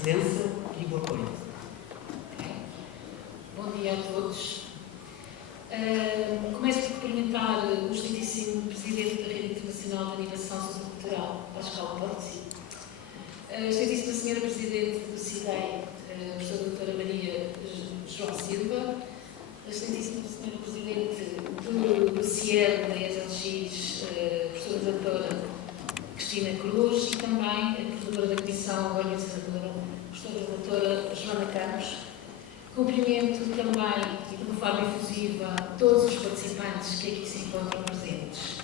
presença e o apoio. Bom dia a todos. Começo por cumprimentar o excelentíssimo Presidente da Rede Internacional de Animação Sociocultural, Pascal Porti, a excelentíssima Senhora Presidente do CIDEI, a Professora Doutora Maria João Silva, a excelentíssima Senhora Presidente do CIER da ESLX, a Professora Doutora Cristina Cruz, e também a Coordenadora da Comissão Organizadora, a Professora Doutora Joana Campos. Cumprimento também, e de uma forma efusiva, todos os participantes que aqui se encontram presentes.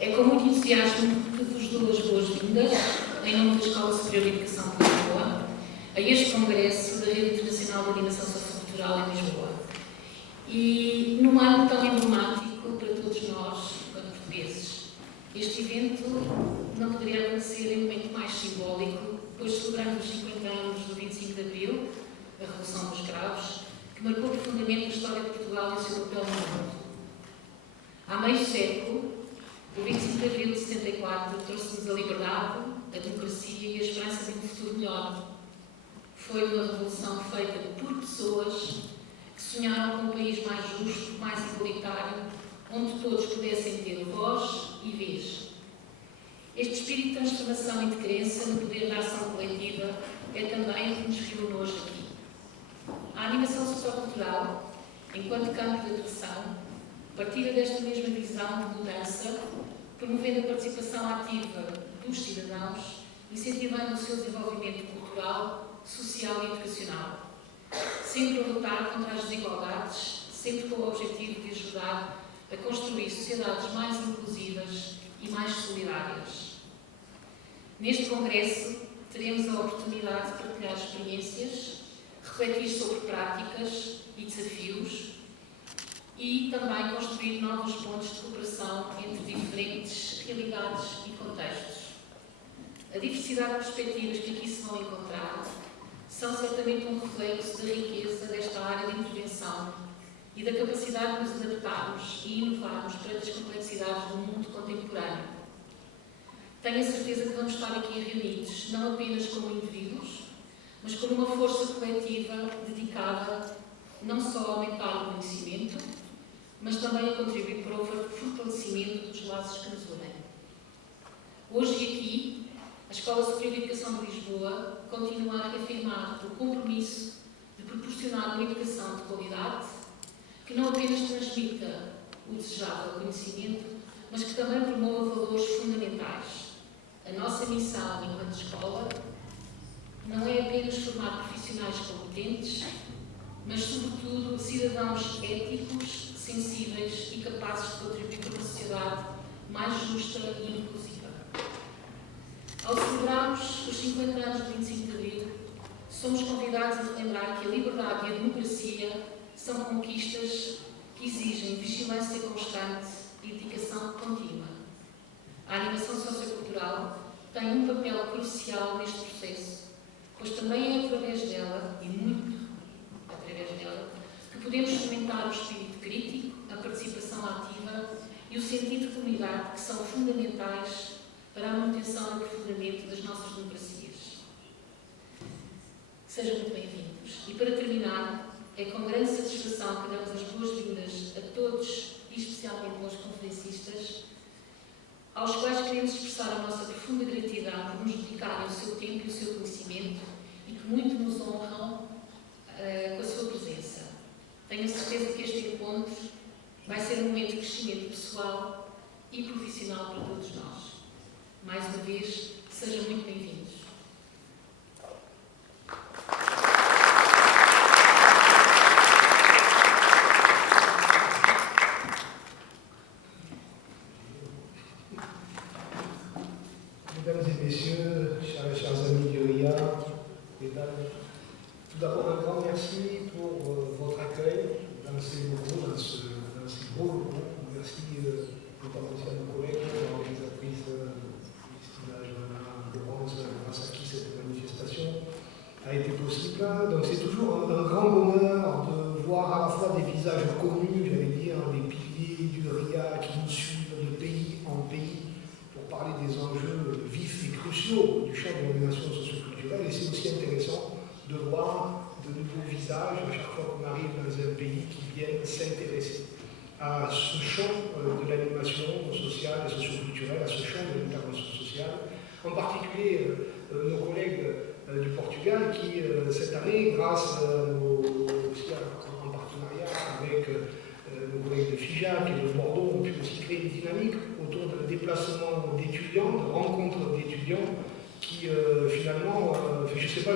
É com muito entusiasmo que vos dou as boas-vindas, em nome da Escola Superior de Educação de Lisboa, a este Congresso da Rede Internacional de Animação Sociocultural em Lisboa. E num ano tão emblemático para todos nós, enquanto portugueses. Este evento não poderia acontecer em um momento mais simbólico, pois celebramos os 50 anos do 25 de Abril, a Revolução dos Cravos, que marcou profundamente a história de Portugal e o seu papel no mundo. Há meio século, o 25 de Abril de 74 trouxe-nos a liberdade, a democracia e a esperança de um futuro melhor. Foi uma revolução feita por pessoas que sonharam com um país mais justo, mais igualitário, onde todos pudessem ter voz e vez. Este espírito de transformação e de crença no poder da ação coletiva é também o que nos reúne hoje aqui. A animação sociocultural, enquanto campo de atuação, partilha desta mesma visão de mudança, promovendo a participação ativa dos cidadãos, incentivando o seu desenvolvimento cultural, social e educacional, sempre a lutar contra as desigualdades, sempre com o objetivo de ajudar a construir sociedades mais inclusivas e mais solidárias. Neste Congresso, teremos a oportunidade de partilhar experiências, refletir sobre práticas e desafios e também construir novos pontos de cooperação entre diferentes realidades e contextos. A diversidade de perspectivas que aqui se vão encontrar são certamente um reflexo da riqueza desta área de intervenção e da capacidade de nos adaptarmos e inovarmos perante as complexidades do mundo contemporâneo. Tenho a certeza que vamos estar aqui reunidos não apenas como indivíduos, mas como uma força coletiva dedicada não só a aumentar o conhecimento, mas também a contribuir para o fortalecimento dos laços que nos unem. Hoje e aqui, a Escola Superior de Educação de Lisboa continua a reafirmar o compromisso de proporcionar uma educação de qualidade que não apenas transmita o desejável conhecimento, mas que também promova valores fundamentais. A nossa missão enquanto escola não é apenas formar profissionais competentes, mas, sobretudo, cidadãos éticos, sensíveis e capazes de contribuir para uma sociedade mais justa e inclusiva. Ao celebrarmos os 50 anos de 25 de Abril, somos convidados a relembrar que a liberdade e a democracia são conquistas que exigem vigilância constante e dedicação contínua. A animação sociocultural tem um papel crucial neste processo, pois também é através dela, e muito através dela, que podemos fomentar o espírito crítico, a participação ativa e o sentido de comunidade, que são fundamentais para a manutenção e aprofundamento das nossas democracias. Sejam muito bem-vindos. E para terminar, é com grande satisfação que damos as boas-vindas a todos, e especialmente aos conferencistas, aos quais queremos expressar a nossa profunda gratidão por nos dedicarem o seu tempo e o seu conhecimento e que muito nos honram com a sua presença. Tenho a certeza que este encontro vai ser um momento de crescimento pessoal e profissional para todos nós. Mais uma vez, sejam muito bem-vindos. Mesdames et messieurs, chers amis du RIA, mesdames, tout d'abord un grand merci pour votre accueil dans ces locaux, dans ces beaux locaux. Merci notamment aussi à nos collègues, l'organisatrice Christina, Johanna, Laurence, grâce à qui cette manifestation a été possible. Donc c'est toujours un grand bonheur de voir à la fois des visages connus, j'allais dire, des piliers du RIA qui nous suivent de pays en pays pour parler des enjeux vifs et cruciaux du champ de l'organisation socioculturelle. Et apprentissage à chaque fois qu'on arrive dans un pays qui vienne s'intéresser à ce champ de l'animation sociale et socioculturelle, à ce champ de l'intervention sociale. En particulier, nos collègues du Portugal qui, cette année, grâce aussi en partenariat avec nos collègues de Figeac et de Bordeaux, ont pu aussi créer une dynamique autour de déplacements d'étudiants, de rencontres d'étudiants qui, finalement, je ne sais pas,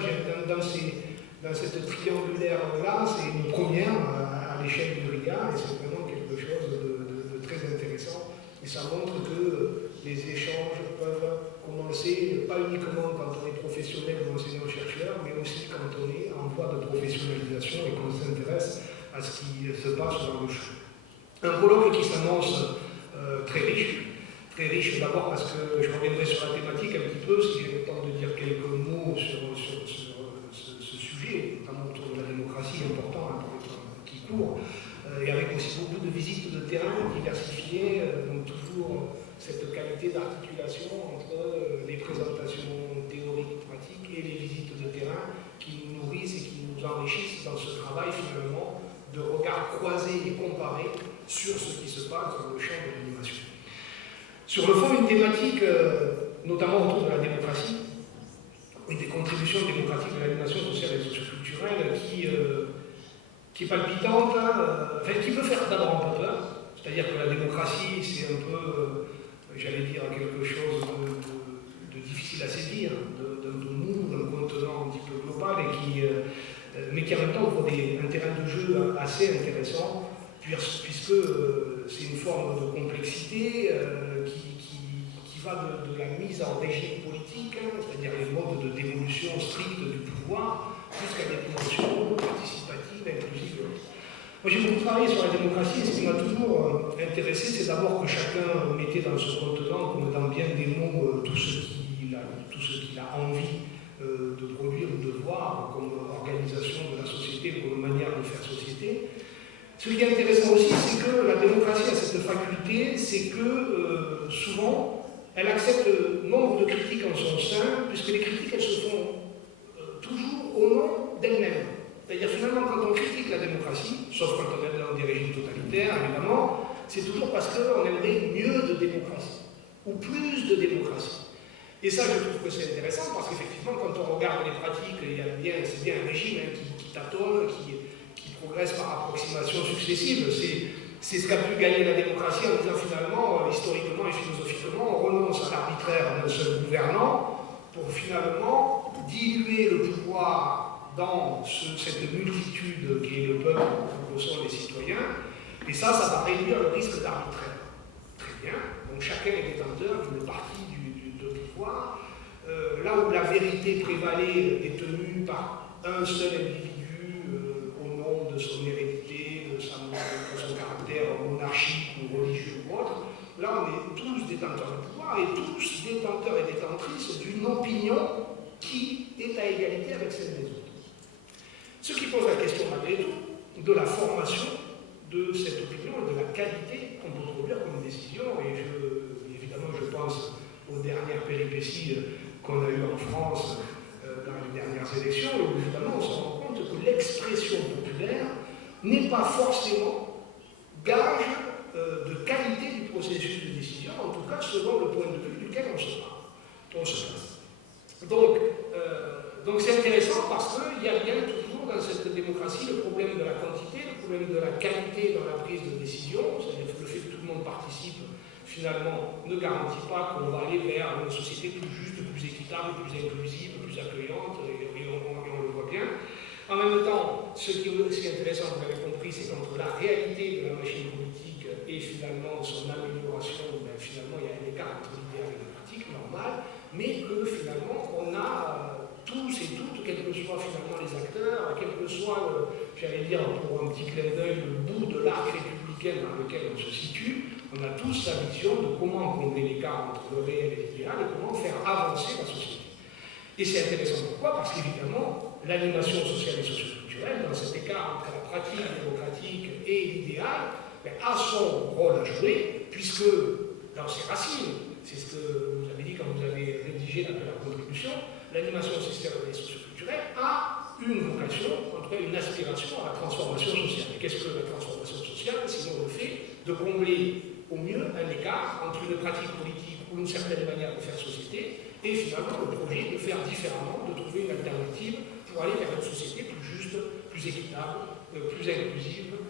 dans cette triangulaire-là, c'est une première à l'échelle du RIA et c'est vraiment quelque chose de très intéressant. Et ça montre que les échanges peuvent commencer, pas uniquement quand on est professionnel ou enseignant-chercheur, mais aussi quand on est en voie de professionnalisation et qu'on s'intéresse à ce qui se passe dans le champ. Un colloque qui s'annonce très riche d'abord parce que je reviendrai sur la thématique un petit peu, si j'ai le temps de dire quelques mots sur ce sujet, notamment autour de la démocratie, important pour le temps qui court, et avec aussi beaucoup de visites de terrain diversifiées, donc toujours cette qualité d'articulation entre les présentations théoriques, pratiques et les visites de terrain qui nous nourrissent et qui nous enrichissent dans ce travail finalement de regard croisé et comparé sur ce qui se passe dans le champ de l'animation. Sur le fond, une thématique, notamment autour de la démocratie et des contributions démocratiques de l'animation sociale et socioculturelle qui est palpitante, qui peut faire d'abord un peu peur. C'est-à-dire que la démocratie, c'est un peu, j'allais dire, quelque chose de difficile à saisir, d'un peu mou, d'un contenant un petit peu global, mais qui en même temps ouvre un terrain de jeu assez intéressant, puisque c'est une forme de complexité qui va de la mise en régime politique, c'est-à-dire les modes de dévolution stricte du pouvoir, jusqu'à des dimensions participatives, inclusives. Moi j'ai beaucoup travaillé sur la démocratie et ce qui m'a toujours intéressé, c'est d'abord que chacun mettait dans ce contenant, comme dans bien des mots, tout ce qu'il a envie de produire ou de voir comme organisation de la société, comme manière de faire société. Ce qui est intéressant aussi, c'est que la démocratie a cette faculté, c'est que souvent, elle accepte nombre de critiques en son sein, puisque les critiques, elles se font toujours au nom d'elles-mêmes. C'est-à-dire finalement, quand on critique la démocratie, sauf quand on est dans des régimes totalitaires, évidemment, c'est toujours parce qu'on aimerait mieux de démocratie, ou plus de démocratie. Et ça, je trouve que c'est intéressant, parce qu'effectivement, quand on regarde les pratiques, c'est bien un régime qui tâtonne, qui progresse par approximation successive. C'est ce qu'a pu gagner la démocratie en disant finalement, historiquement et philosophiquement, on renonce à l'arbitraire d'un seul gouvernant pour finalement diluer le pouvoir dans cette multitude qui est le peuple, que sont les citoyens, et ça va réduire le risque d'arbitraire. Très bien, donc chacun est détenteur d'une partie de pouvoir. Là où la vérité prévalait est tenue par un seul individu, de son hérédité, de son caractère monarchique ou religieux ou autre, là on est tous détenteurs de pouvoir et tous détenteurs et détentrices d'une opinion qui est à égalité avec celle des autres. Ce qui pose la question malgré tout de la formation de cette opinion et de la qualité qu'on peut produire comme décision, et évidemment je pense aux dernières péripéties qu'on a eues en France dans les dernières élections, où évidemment on se rend compte que l'expression populaire n'est pas forcément gage de qualité du processus de décision, en tout cas selon le point de vue duquel on se place. Donc c'est intéressant parce qu'il y a bien toujours dans cette démocratie le problème de la quantité, le problème de la qualité dans la prise de décision, c'est-à-dire que le fait que tout le monde participe finalement ne garantit pas qu'on va aller vers une société plus juste, plus équitable, plus inclusive, plus accueillante, et on le voit bien. En même temps, ce qui est aussi intéressant, vous l'avez compris, c'est qu'entre la réalité de la machine politique et finalement son amélioration, finalement il y a un écart entre l'idéal et la pratique normale, mais que finalement on a tous et toutes, quels que soient finalement les acteurs, quel que soit, j'allais dire pour un petit clin d'œil, le bout de l'arc républicain dans lequel on se situe, on a tous la vision de comment combler l'écart entre le réel et l'idéal et comment faire avancer la société. Et c'est intéressant pourquoi? Parce qu'évidemment, l'animation sociale et socioculturelle, dans cet écart entre la pratique démocratique et l'idéal, a son rôle à jouer, puisque dans ses racines, c'est ce que vous avez dit quand vous avez rédigé la contribution, l'animation sociale et socioculturelle a une vocation, entre cas une aspiration à la transformation sociale. Et qu'est-ce que la transformation sociale? Sinon le fait de combler au mieux un écart entre une pratique politique ou une certaine manière de faire société et finalement le projet de faire différemment, de trouver une alternative pour aller vers une société plus juste, plus équitable, plus inclusive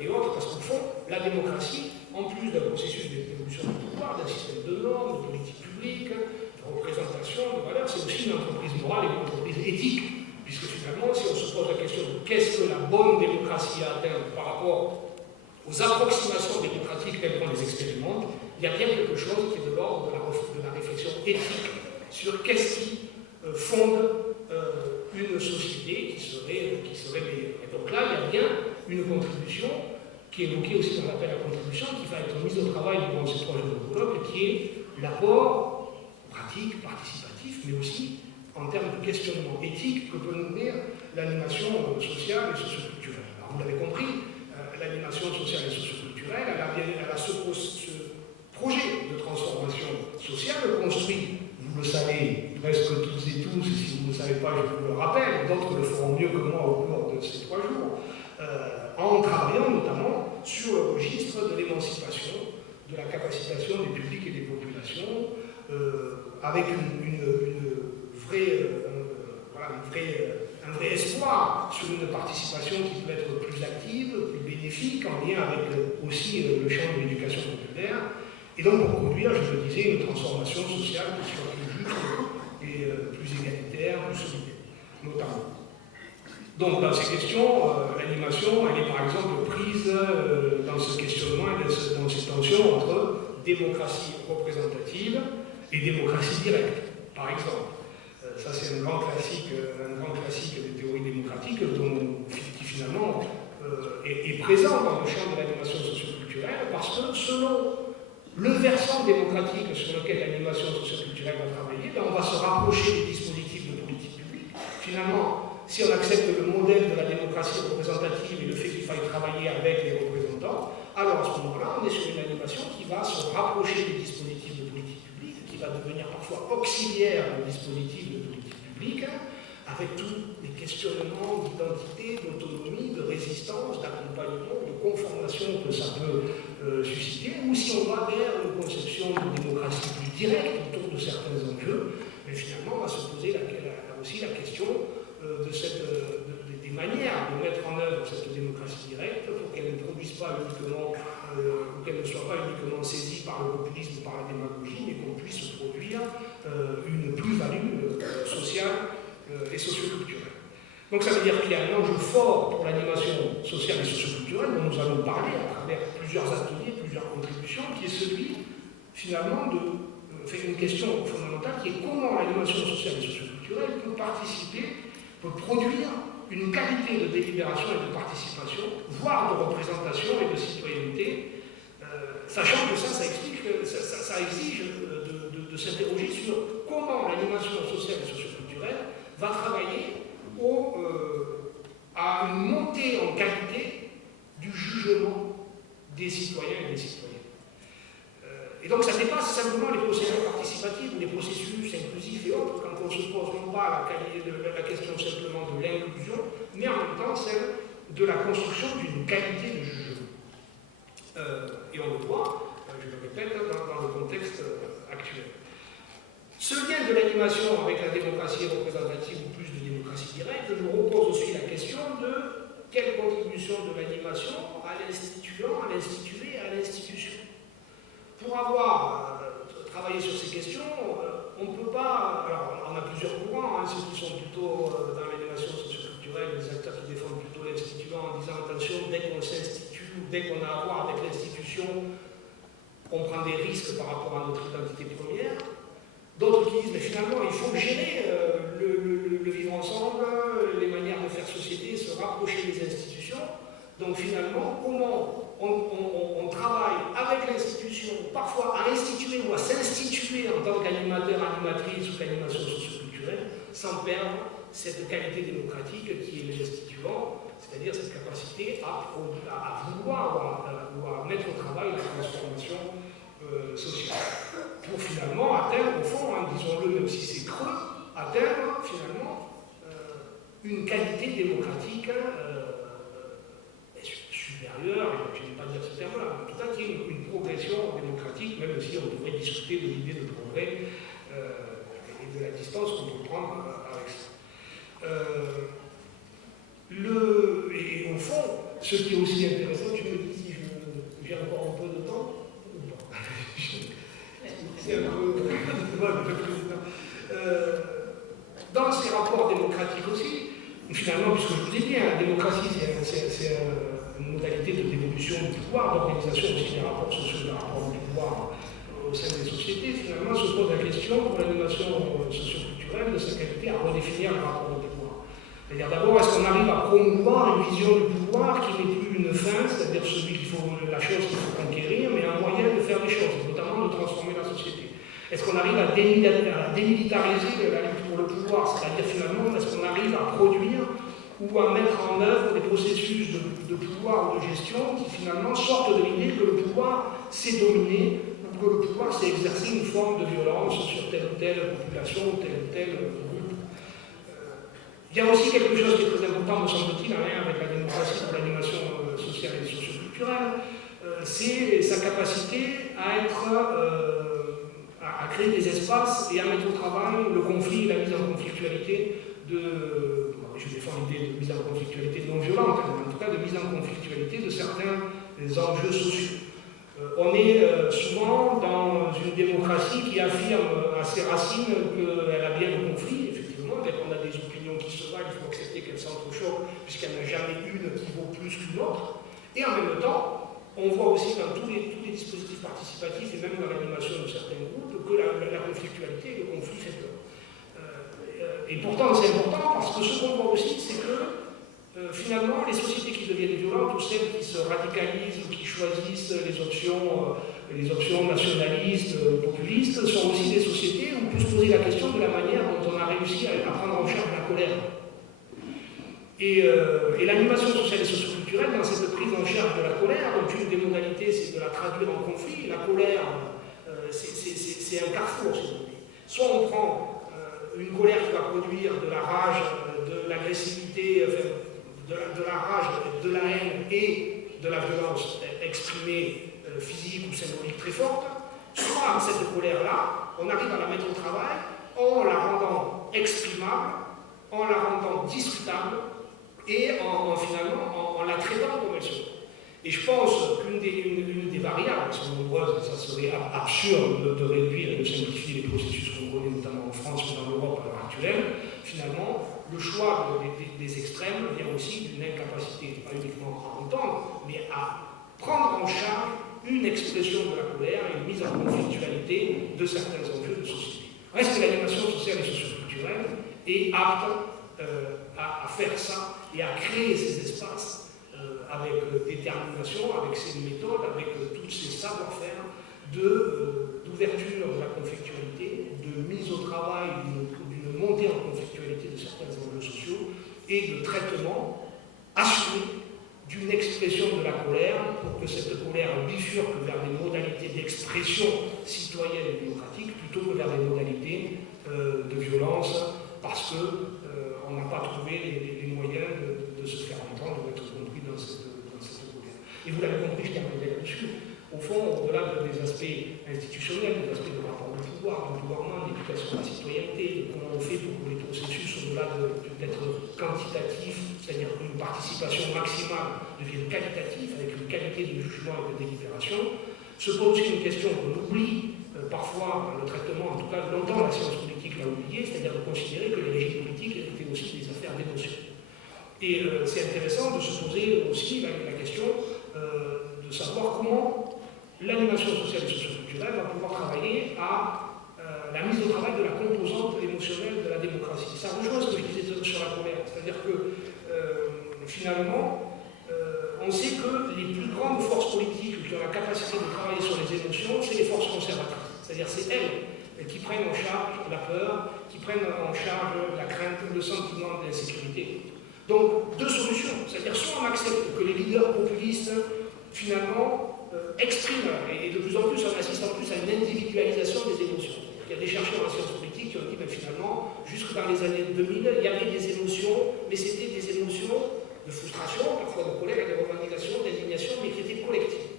et autres, parce qu'au fond, la démocratie, en plus d'un processus d'évolution du pouvoir, d'un système de normes, de politique publique, de représentation, de valeurs, c'est aussi une entreprise morale et une entreprise éthique, puisque finalement, si on se pose la question de qu'est-ce que la bonne démocratie a atteint par rapport aux approximations démocratiques telles qu'on les expérimente, il y a bien quelque chose qui est de l'ordre de la réflexion éthique sur qu'est-ce qui fonde une société qui serait meilleure. Et donc là, il y a bien une contribution qui est évoquée aussi dans l'appel à contribution, qui va être mise au travail durant ces 3 jours de colloque, qui est l'apport pratique, participatif, mais aussi en termes de questionnement éthique que peut nourrir l'animation sociale et socioculturelle. Alors vous l'avez compris, l'animation sociale et socioculturelle, elle a ce projet de transformation sociale construit, vous le savez presque tous et tous, et si vous ne le savez pas, je vous le rappelle, d'autres le feront mieux que moi au cours de ces 3 jours, en travaillant notamment sur le registre de l'émancipation, de la capacitation des publics et des populations, avec un vrai espoir sur une participation qui peut être plus active, plus bénéfique, en lien avec aussi le champ de l'éducation populaire, et donc pour conduire, je le disais, une transformation sociale qui soit plus juste et plus égalitaire, plus solidaire, notamment. Donc dans ces questions, l'animation, elle est par exemple prise dans ce questionnement et dans ces tensions entre démocratie représentative et démocratie directe, par exemple. Ça c'est un grand classique des théories démocratiques qui finalement est présent dans le champ de l'animation socioculturelle parce que selon le versant démocratique sur lequel l'animation socioculturelle va travailler, on va se rapprocher des dispositifs de politique publique. Finalement, si on accepte le modèle de la démocratie représentative et le fait qu'il faille travailler avec les représentants, alors à ce moment-là, on est sur une animation qui va se rapprocher des dispositifs de politique publique, qui va devenir parfois auxiliaire des dispositifs de politique publique, avec tous les questionnements d'identité, d'autonomie, de résistance, d'accompagnement, de conformation que ça peut susciter, ou si on va vers une conception de démocratie plus directe autour de certains enjeux, mais finalement on va se poser aussi la question des manières de mettre en œuvre cette démocratie directe pour qu'elle ne produise pas uniquement, ou qu'elle ne soit pas uniquement saisie par le populisme ou par la démagogie, mais qu'on puisse produire une plus-value sociale et socioculturelle. Donc ça veut dire qu'il y a un enjeu fort pour l'animation sociale et socioculturelle dont nous allons parler à travers plusieurs ateliers, plusieurs contributions, qui est celui finalement de faire une question fondamentale qui est comment l'animation sociale et socioculturelle peut participer, peut produire une qualité de délibération et de participation, voire de représentation et de citoyenneté, sachant que ça exige de s'interroger sur comment l'animation sociale et socioculturelle va travailler à une montée en qualité du jugement des citoyens et des citoyennes. Et donc ça dépasse simplement les procédures participatives ou les processus inclusifs et autres, quand on se pose non pas la question simplement de l'inclusion, mais en même temps celle de la construction d'une qualité de jugement. Et on le voit, je le répète, dans le contexte actuel. Ce lien de l'animation avec la démocratie représentative ou plus de démocratie directe nous repose aussi la question de quelle contribution de l'animation à l'instituant, à l'institué et à l'institution. Pour avoir travaillé sur ces questions, on ne peut pas. Alors, on a plusieurs courants, ceux qui sont plutôt dans l'animation socioculturelle, les acteurs qui défendent plutôt l'instituant en disant attention, dès qu'on s'institue, dès qu'on a à voir avec l'institution, on prend des risques par rapport à notre identité première. D'autres qui disent, mais finalement, il faut gérer le vivre ensemble, les manières de faire société, se rapprocher des institutions. Donc finalement, comment on travaille avec l'institution, parfois à instituer ou à s'instituer en tant qu'animateur, animatrice ou qu'animation socioculturelle, sans perdre cette qualité démocratique qui est l'instituant, c'est-à-dire cette capacité à vouloir ou à mettre au travail la transformation sociale. Pour finalement atteindre, au fond, disons-le, même si c'est creux, atteindre finalement une qualité démocratique supérieure, je ne vais pas dire ce terme-là, mais en tout cas qu'il y ait une progression démocratique, même si on devrait discuter de l'idée de progrès et de la distance qu'on peut prendre avec ça. Et au fond, ce qui est aussi intéressant, tu me dis si j'ai encore un peu de temps ou pas. C'est un peu. Le président. Dans ces rapports démocratiques aussi, finalement, puisque je vous ai dit, la démocratie, c'est une modalité de dévolution du pouvoir, d'organisation aussi des rapports sociaux, des rapports du pouvoir au sein des sociétés, finalement, se pose la question pour l'animation socioculturelle de sa qualité à redéfinir le rapport au pouvoir. C'est-à-dire d'abord, est-ce qu'on arrive à promouvoir une vision du pouvoir qui n'est plus une fin, c'est-à-dire la chose qu'il faut conquérir, mais un moyen de faire des choses, notamment de transformer la société. Est-ce qu'on arrive à démilitariser la lutte pour le pouvoir, c'est-à-dire finalement, est-ce qu'on arrive à produire ou à mettre en œuvre des processus de pouvoir ou de gestion qui finalement sortent de l'idée que le pouvoir c'est dominer ou que le pouvoir c'est exercer une forme de violence sur telle ou telle population ou tel groupe. Il y a aussi quelque chose qui est très important, me semble-t-il, en lien avec la démocratie pour l'animation sociale et socioculturelle, c'est sa capacité à créer des espaces et à mettre au travail le conflit et la mise en conflictualité je défends l'idée de mise en conflictualité non violente, mais en tout cas de mise en conflictualité de certains enjeux sociaux. On est souvent dans une démocratie qui affirme à ses racines qu'elle a bien le conflit, effectivement, dès qu'on a des opinions qui se valent, il faut accepter qu'elles s'entrechoquent, puisqu'il n'y en a jamais une qui vaut plus qu'une autre, et en même temps, on voit aussi dans tous les dispositifs participatifs et même dans l'animation de certains groupes que la conflictualité et le conflit fait peur. Et pourtant, c'est important parce que ce qu'on voit aussi, c'est que finalement, les sociétés qui deviennent violentes ou celles qui se radicalisent ou qui choisissent les options nationalistes, populistes, sont aussi des sociétés où on peut se poser la question de la manière dont on a réussi à prendre en charge la colère. Et l'animation sociale et socioculturelle, dans cette prise en charge de la colère, donc une des modalités, c'est de la traduire en conflit. La colère, c'est un carrefour, si vous voulez. Soit on prend une colère qui va produire de la rage, de l'agressivité, de la rage, de la haine et de la violence exprimée physique ou symbolique très forte, soit cette colère-là, on arrive à la mettre au travail en la rendant exprimable, en la rendant discutable et finalement en la traitant comme elle se doit. Et je pense qu'une des variables, qui sont nombreuses, ça serait absurde de réduire et de simplifier les processus qu'on connaît notamment en France ou dans l'Europe à l'heure actuelle, finalement, le choix des extrêmes vient aussi d'une incapacité, pas uniquement à entendre, mais à prendre en charge une expression de la colère et une mise en conflictualité de certains enjeux de société. Reste que l'animation sociale et socioculturelle est apte à faire ça et à créer ces espaces avec détermination, avec ces méthodes, avec tous ces savoir-faire d'ouverture de la conflictualité, de mise au travail d'une montée en conflictualité de certains enjeux sociaux et de traitement assumé d'une expression de la colère pour que cette colère bifurque vers des modalités d'expression citoyenne et démocratique plutôt que vers des modalités de violence parce qu'on n'a pas trouvé les moyens de se faire entendre ou d'être compris dans cette colère. Et vous l'avez compris, je terminerai là-dessus. Au fond, au-delà des aspects institutionnels, des aspects de rapport au pouvoir, d'empowerment, d'éducation à la citoyenneté, de comment on fait pour que les processus, au-delà d'être quantitatifs, c'est-à-dire qu'une participation maximale devienne qualitative, avec une qualité de jugement et de délibération, se pose aussi une question qu'on oublie parfois dans le traitement, en tout cas longtemps la science politique l'a oublié, c'est-à-dire de considérer que les régimes politiques étaient aussi des affaires d'émotion. Et c'est intéressant de se poser aussi la question de savoir comment l'animation sociale et socioculturelle va pouvoir travailler à la mise au travail de la composante émotionnelle de la démocratie. Ça rejoint ce que je disais sur la colère, c'est-à-dire que finalement, on sait que les plus grandes forces politiques qui ont la capacité de travailler sur les émotions, c'est les forces conservatrices. C'est-à-dire c'est elles qui prennent en charge la peur, qui prennent en charge la crainte, le sentiment d'insécurité. Donc, deux solutions. C'est-à-dire soit on accepte que les leaders populistes, finalement, expriment, et de plus en plus on assiste en plus à une individualisation des émotions. Il y a des chercheurs en sciences politiques qui ont dit, ben, finalement, jusque dans les années 2000, il y avait des émotions, mais c'était des émotions de frustration, parfois de colère et de revendication, d'indignation, mais qui étaient collectives.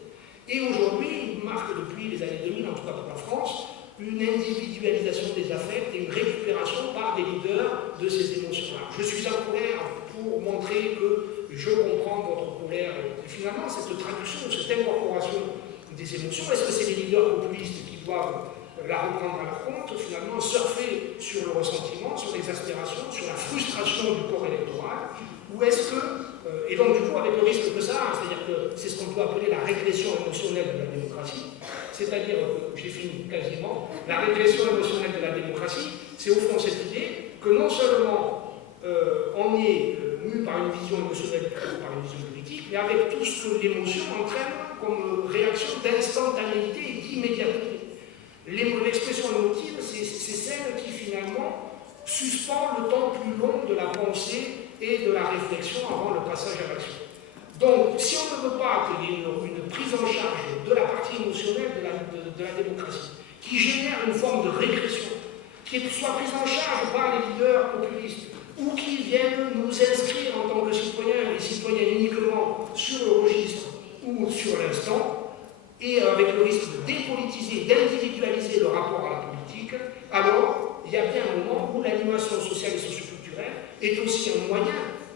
Et aujourd'hui, il marque depuis les années 2000, en tout cas pour la France, une individualisation des affects et une récupération par des leaders de ces émotions-là. Je suis en colère pour montrer que je comprends votre colère. Et finalement, cette traduction, cette incorporation des émotions, est-ce que c'est les leaders populistes qui doivent la reprendre à leur compte, finalement, surfer sur le ressentiment, sur l'exaspération, sur la frustration du corps électoral, ou est-ce que, et donc du coup avec le risque que ça, c'est-à-dire que c'est ce qu'on peut appeler la régression émotionnelle de la démocratie, c'est-à-dire que, j'ai fini quasiment, la régression émotionnelle de la démocratie, c'est au fond cette idée que non seulement on est mu par une vision émotionnelle, par une vision politique, mais avec tout ce que l'émotion entraîne comme réaction d'instantanéité et d'immédiateté. L'expression émotive, c'est celle qui finalement suspend le temps plus long de la pensée et de la réflexion avant le passage à l'action. Donc, si on ne veut pas qu'il y ait une prise en charge de la partie émotionnelle de la démocratie, qui génère une forme de régression, qui soit prise en charge par les leaders populistes, ou qui viennent nous inscrire en tant que citoyens et citoyennes uniquement sur le registre ou sur l'instant, et avec le risque de dépolitiser, d'individualiser le rapport à la politique, alors il y a bien un moment où l'animation sociale et socioculturelle est aussi un moyen,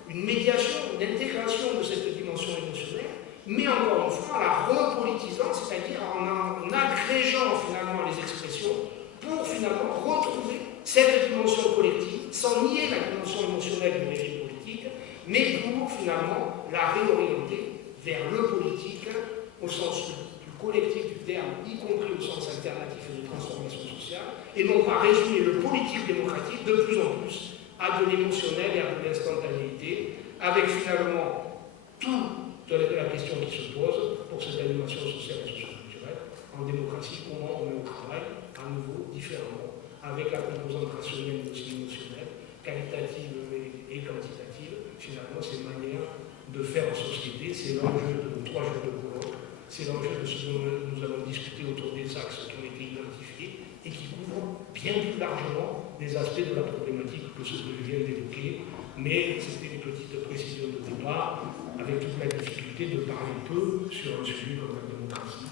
une médiation, une intégration de cette dimension émotionnelle, mais encore une fois en la repolitisant, c'est-à-dire en agrégeant finalement les expressions pour finalement retrouver cette dimension collective, sans nier la dimension émotionnelle du régime politique, mais pour finalement la réorienter vers le politique au sens plus collectif du terme, y compris au sens alternatif et de transformation sociale, et non pas résumer le politique démocratique de plus en plus à de l'émotionnel et à de l'instantanéité, avec finalement toute la question qui se pose pour cette animation sociale et socioculturelle. En démocratie, comment on met au travail, à nouveau, différemment, avec la composante rationnelle et aussi émotionnelle, qualitative et quantitative. Finalement, c'est une manière de faire en société, c'est l'enjeu de nos 3 jours de colloque. C'est l'enjeu de ce dont nous avons discuté autour des axes qui ont été identifiés et qui couvrent bien plus largement des aspects de la problématique que ce que je viens d'évoquer. Mais c'était une petite précision de départ, avec toute la difficulté de parler peu sur un sujet comme la démocratie.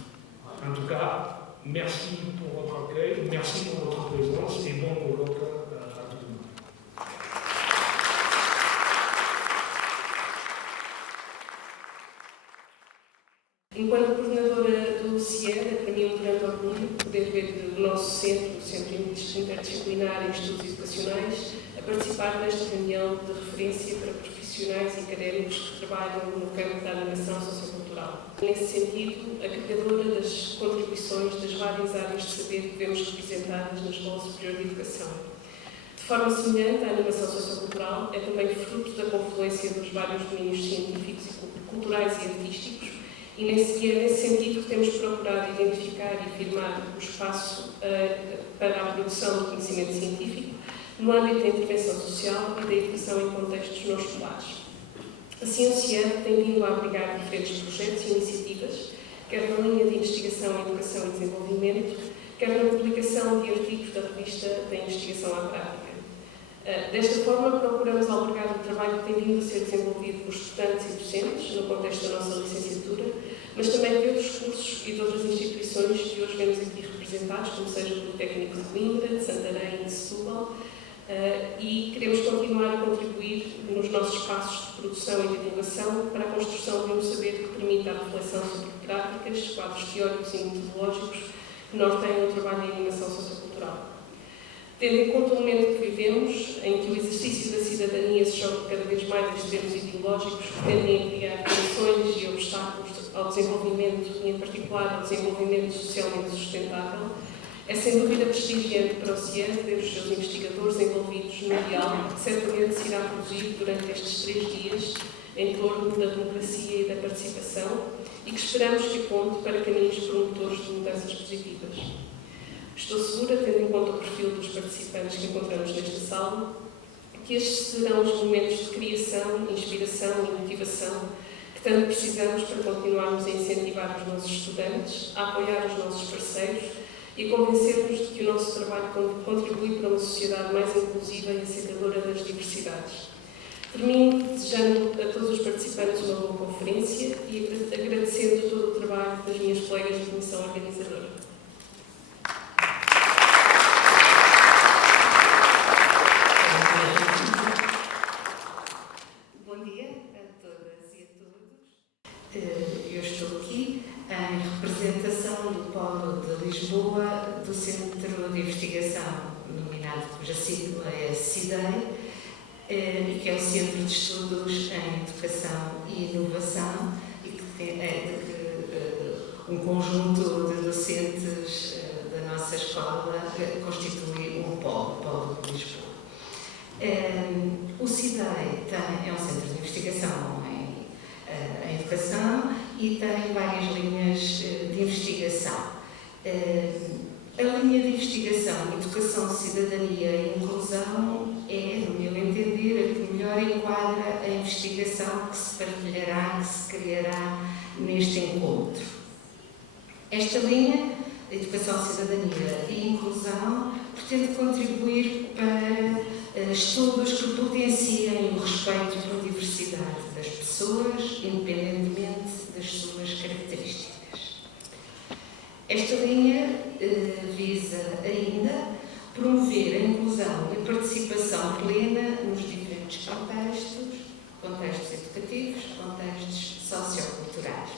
En tout cas, merci pour votre accueil, merci pour votre présence et bon colloque à tout le monde. Enquanto coordenadora do CIE, para mim é um grande orgulho poder ver o nosso centro, o Centro Interdisciplinar em Estudos Educacionais, a participar nesta reunião de referência para profissionais e académicos que trabalham no campo da animação sociocultural. Nesse sentido, agregadora das contribuições das várias áreas de saber que vemos representadas na Escola Superior de Educação. De forma semelhante, a animação sociocultural é também fruto da confluência dos vários domínios científicos, culturais e artísticos, e é nesse sentido que temos procurado identificar e afirmar o espaço para a produção do conhecimento científico no âmbito da intervenção social e da educação em contextos não escolares. Assim, o CIED tem vindo a abrigar diferentes projetos e iniciativas, quer na linha de investigação em educação e desenvolvimento, quer na publicação de artigos da revista da investigação à prática. Desta forma, procuramos albergar o trabalho que tem vindo a ser desenvolvido por estudantes e docentes no contexto da nossa licenciatura, mas também de outros cursos e de outras instituições que hoje vemos aqui representados, como seja o Politécnico de Coimbra, de Santarém e de Setúbal, e queremos continuar a contribuir nos nossos espaços de produção e divulgação para a construção de um saber que permita a reflexão sobre práticas, quadros teóricos e metodológicos que norteiam o trabalho de animação sociocultural. Tendo em conta o momento que vivemos, em que o exercício da cidadania se choca cada vez mais em extremos ideológicos que tendem a criar tensões e obstáculos ao desenvolvimento, e em particular ao desenvolvimento socialmente sustentável, é sem dúvida prestigiante para o CIED ver os seus investigadores envolvidos no diálogo que certamente se irá produzir durante estes 3 dias em torno da democracia e da participação e que esperamos que aponte para caminhos promotores de mudanças positivas. Estou segura, tendo em conta o perfil dos participantes que encontramos nesta sala, que estes serão os momentos de criação, inspiração e motivação que tanto precisamos para continuarmos a incentivar os nossos estudantes, a apoiar os nossos parceiros e convencemos de que o nosso trabalho contribui para uma sociedade mais inclusiva e aceitadora das diversidades. Termino desejando a todos os participantes uma boa conferência e agradecendo todo o trabalho das minhas colegas da comissão organizadora. Bom dia a todas e a todos. Eu estou aqui em representação do Polo de Lisboa, do Centro de Investigação, denominado cuja sigla é CIDEI, e que é o Centro de Estudos em Educação e Inovação, e que é um conjunto de docentes da nossa escola constitui um Polo de Lisboa. O CIDEI é um centro de investigação em educação e tem várias linhas de investigação. A linha de investigação Educação, Cidadania e Inclusão é, no meu entender, a que melhor enquadra a investigação que se partilhará, que se criará neste encontro. Esta linha, Educação, Cidadania e Inclusão, pretende contribuir para estudos que potenciem o respeito pela diversidade das pessoas, independentemente das suas características. Esta linha visa ainda promover a inclusão e a participação plena nos diferentes contextos educativos, contextos socioculturais.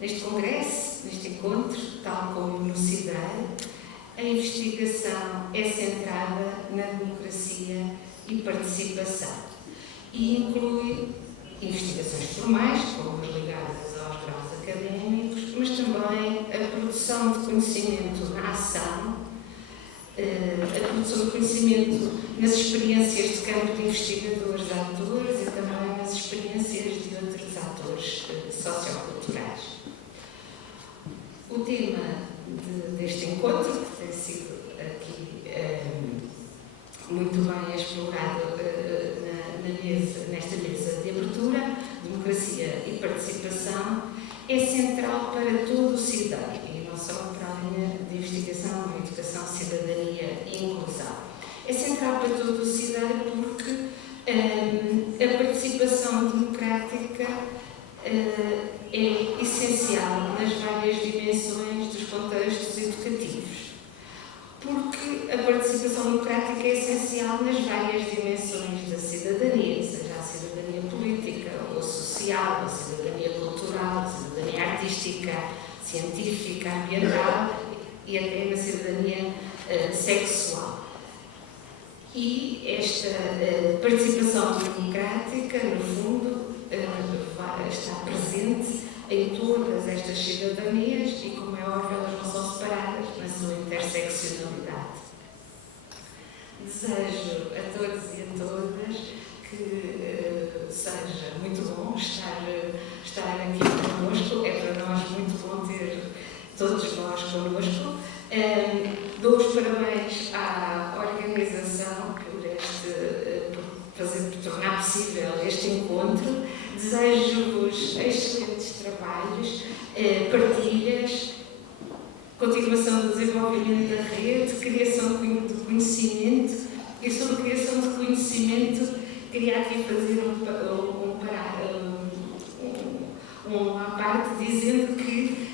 Neste congresso, neste encontro, tal como no CIDEI, a investigação é centrada na democracia e participação e inclui investigações formais, como as ligadas aos graus académicos, mas também a produção de conhecimento na ação, a produção de conhecimento nas experiências de campo de investigadores atores e também nas experiências de outros atores socioculturais. O tema deste encontro, que tem sido aqui muito bem explorado nesta mesa de abertura, democracia e participação, é central para todo o CIDEI e não só para a linha de investigação, educação, cidadania e inclusão. É central para todo o CIDEI porque a participação democrática é essencial nas várias dimensões dos contextos educativos. Porque a participação democrática é essencial nas várias dimensões da cidadania, seja a cidadania política, ou social, a cidadania cultural, a cidadania artística, científica, ambiental e até na cidadania sexual. E esta participação democrática, no fundo, está presente em todas estas cidadanias e, como é óbvio, elas não são separadas na sua interseccionalidade. Desejo a todos e a todas que seja muito bom estar aqui connosco. É para nós muito bom ter todos nós connosco. Dou os parabéns à organização por tornar possível este encontro. Desejo-vos excelentes trabalhos, partilhas, continuação do desenvolvimento da rede, criação de conhecimento. E sobre criação de conhecimento, queria aqui fazer uma parte dizendo que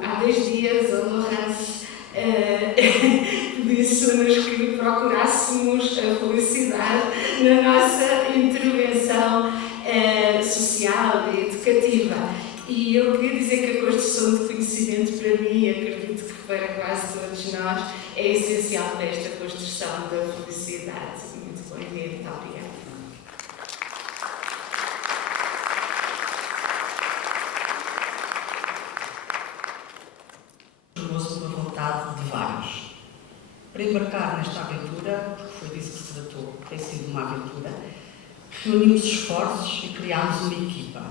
há 2 dias a Laurence disse-nos que procurássemos a felicidade na nossa intervenção social e educativa. E eu queria dizer que a construção de conhecimento para mim, e acredito que para quase todos nós, é essencial para esta construção da felicidade. Muito bom dia, muito obrigada. Tornou-se uma vontade de vários. Para embarcar nesta aventura, porque foi disso que se tratou, tem sido uma aventura, reunimos esforços e criámos uma equipa.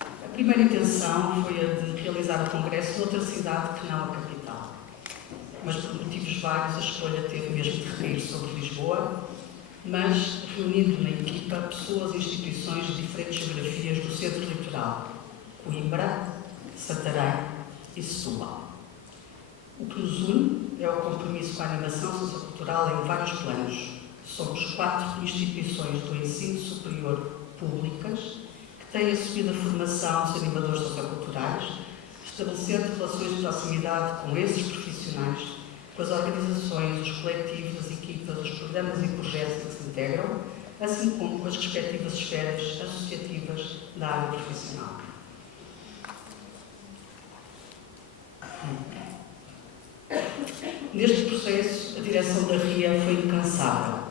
A primeira intenção foi a de realizar o congresso noutra cidade que não a capital. Mas por motivos vários a escolha teve mesmo de recair sobre Lisboa, mas reunindo na equipa pessoas e instituições de diferentes geografias do centro litoral, Coimbra, Santarém, e Setúbal. O que nos une é o compromisso com a animação sociocultural em vários planos. Somos 4 instituições do ensino superior públicas que têm assumido a formação dos animadores socioculturais, estabelecendo relações de proximidade com esses profissionais, com as organizações, os coletivos, as equipas, os programas e projetos que se integram, assim como com as respectivas esferas associativas da área profissional. Neste processo, a direção da RIA foi incansável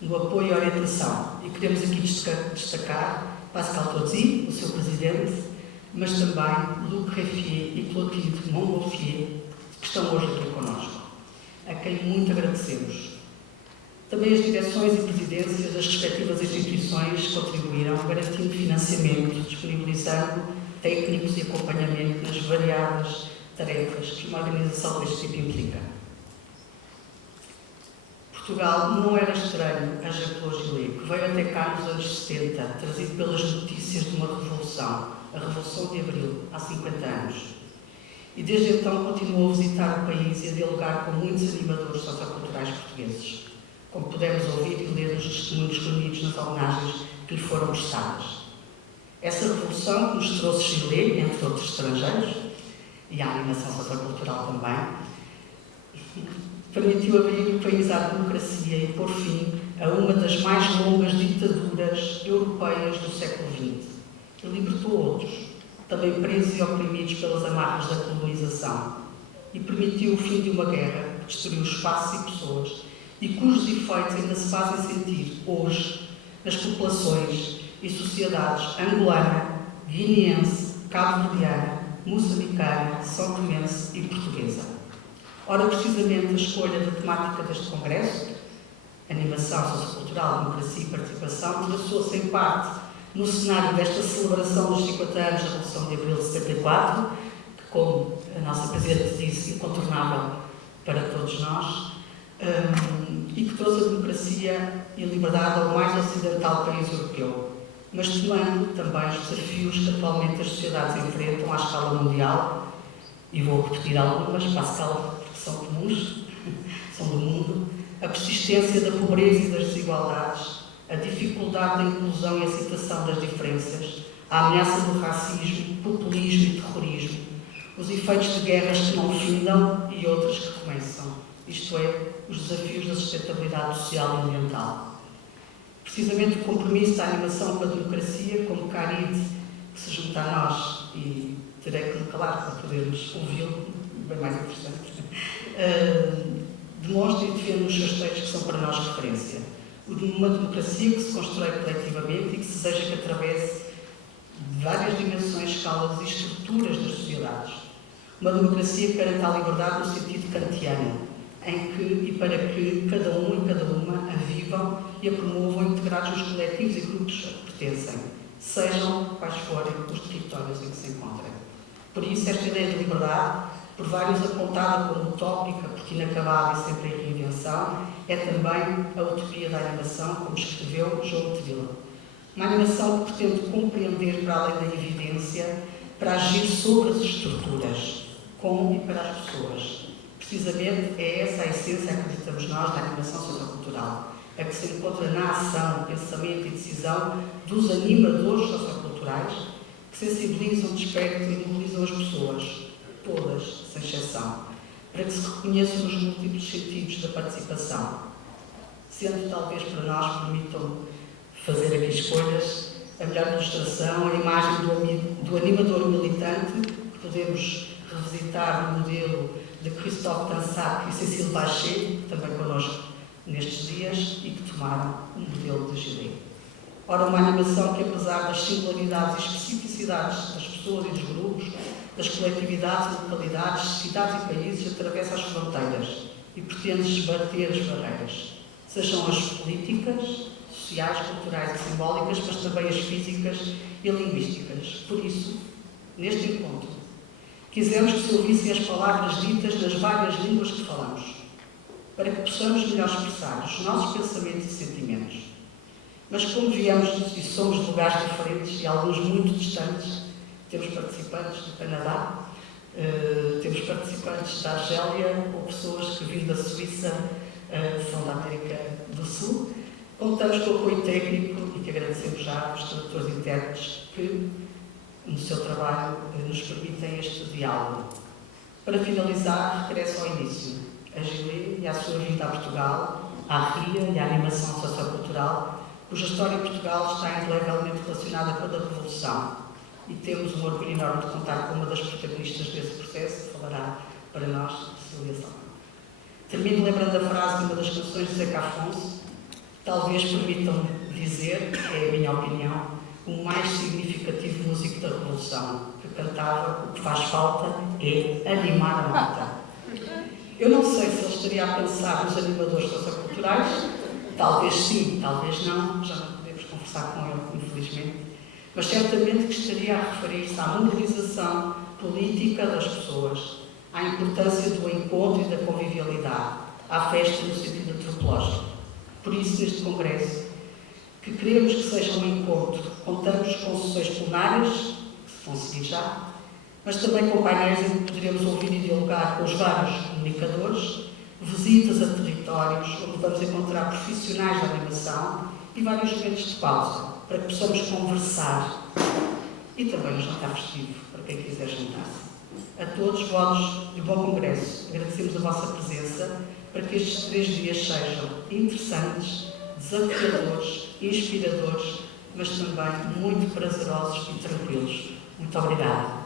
no apoio e orientação, e queremos aqui destacar Pascal Tozzi, o seu presidente, mas também Luc Reffier e Clotilde Montgolfier, que estão hoje aqui connosco, a quem muito agradecemos. Também as direções e presidências das respectivas instituições contribuíram, garantindo financiamento, disponibilizando técnicos e acompanhamento nas variadas tarefas que uma organização deste tipo implica. Portugal não era estranho a Jean-Claude Gillet, que veio até cá nos anos 70, trazido pelas notícias de uma revolução, a Revolução de Abril, há 50 anos. E desde então continuou a visitar o país e a dialogar com muitos animadores socioculturais portugueses, como pudemos ouvir e ler nos testemunhos reunidos nas homenagens que lhe foram prestadas. Essa revolução que nos trouxe Gillet, entre outros estrangeiros, e a animação sociocultural também, permitiu abrir o país à democracia e pôr fim a uma das mais longas ditaduras europeias do século XX. E libertou outros, também presos e oprimidos pelas amarras da colonização, e permitiu o fim de uma guerra que destruiu espaços e pessoas e cujos efeitos ainda se fazem sentir hoje nas populações e sociedades angolana, guineense, cabo-verdiana, moçambicana, são tomense e portuguesa. Ora, precisamente a escolha da temática deste congresso, animação sociocultural, democracia e participação, traçou-se em parte no cenário desta celebração dos 50 anos da Revolução de Abril de 74, que, como a nossa Presidente disse, incontornável para todos nós, e que trouxe a democracia e a liberdade ao mais ocidental país europeu, mas tomando também os desafios que atualmente as sociedades enfrentam à escala mundial, e vou repetir algumas, Pascal, porque são comuns, são do mundo, a persistência da pobreza e das desigualdades, a dificuldade da inclusão e aceitação das diferenças, a ameaça do racismo, populismo e terrorismo, os efeitos de guerras que não findam e outras que começam, isto é, os desafios da sustentabilidade social e ambiental. Precisamente o compromisso da animação com a democracia, como Carid, que se junta a nós, e terei que me calar para podermos ouvi-lo, bem mais interessante, demonstra e defende os seus textos que são para nós referência. Uma democracia que se constrói coletivamente e que se deseja que atravesse várias dimensões, escalas e estruturas das sociedades. Uma democracia que garanta a liberdade no sentido kantiano, em que e para que cada um e cada uma a vivam e a promovam integrados nos coletivos e grupos a que pertencem, sejam quais forem os territórios em que se encontrem. Por isso, esta ideia de liberdade, por vários apontada como utópica, porque inacabável e sempre em reinvenção, é também a utopia da animação, como escreveu João Tevila. Uma animação que pretende compreender para além da evidência, para agir sobre as estruturas, com e para as pessoas. Precisamente é essa a essência, acreditamos nós, da animação sociocultural, a que se encontra na ação, pensamento e decisão dos animadores socioculturais que sensibilizam, despertam e mobilizam as pessoas, todas, sem exceção, para que se reconheçam nos múltiplos sentidos da participação, sendo talvez para nós permitam fazer aqui escolhas, a melhor ilustração, a imagem do animador militante, que podemos revisitar no modelo de Christophe Dansac e Cécile Bachet, também connosco nestes dias, e que tomaram o modelo de Gillet. Ora, uma animação que, apesar das singularidades e especificidades das pessoas e dos grupos, das coletividades e localidades, cidades e países, atravessa as fronteiras e pretende esbater as barreiras, sejam as políticas, sociais, culturais e simbólicas, mas também as físicas e linguísticas. Por isso, neste encontro, quisemos que se ouvissem as palavras ditas nas várias línguas que falamos, para que possamos melhor expressar os nossos pensamentos e sentimentos. Mas como viemos e somos de lugares diferentes e alguns muito distantes, temos participantes do Canadá, Temos participantes da Argélia ou pessoas que vindo da Suíça são da América do Sul. Contamos com o apoio técnico e que agradecemos já aos tradutores e intérpretes que, no seu trabalho, nos permitem este diálogo. Para finalizar, regresso ao início. A Gili e à sua vinda a Portugal, à RIA e à animação sociocultural, cuja história em Portugal está indelevelmente relacionada com a da Revolução. E temos um orgulho enorme de contar com uma das protagonistas desse processo, que falará para nós, Cecília Salma. Termino lembrando a frase de uma das canções de Zeca Afonso, talvez permitam dizer, é a minha opinião, o mais significativo músico da Revolução, que cantava: o que faz falta é animar a malta. Eu não sei se ele estaria a pensar nos animadores socioculturais, talvez sim, talvez não, já não podemos conversar com ele, infelizmente, mas certamente que estaria a referir-se à mobilização política das pessoas, à importância do encontro e da convivialidade, à festa no sentido antropológico. Por isso, neste Congresso, que queremos que seja um encontro, contamos com sessões plenárias, que se vão seguir já, mas também com painéis em que poderemos ouvir e dialogar com os vários comunicadores, visitas a territórios onde vamos encontrar profissionais da animação e vários momentos de pausa, para que possamos conversar. E também um jantar festivo, para quem quiser juntar-se. A todos, votos de bom Congresso. Agradecemos a vossa presença para que estes 3 dias sejam interessantes, desafiadores, inspiradores, mas também muito prazerosos e tranquilos. Muito obrigada.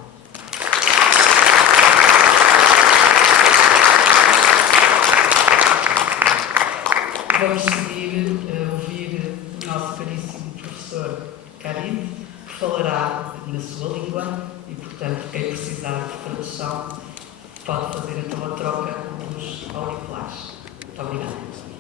Vamos seguir a ouvir o nosso caríssimo professor Karim, que falará na sua língua e, portanto, quem precisar de tradução pode fazer então a troca dos auriculares. Muito obrigada.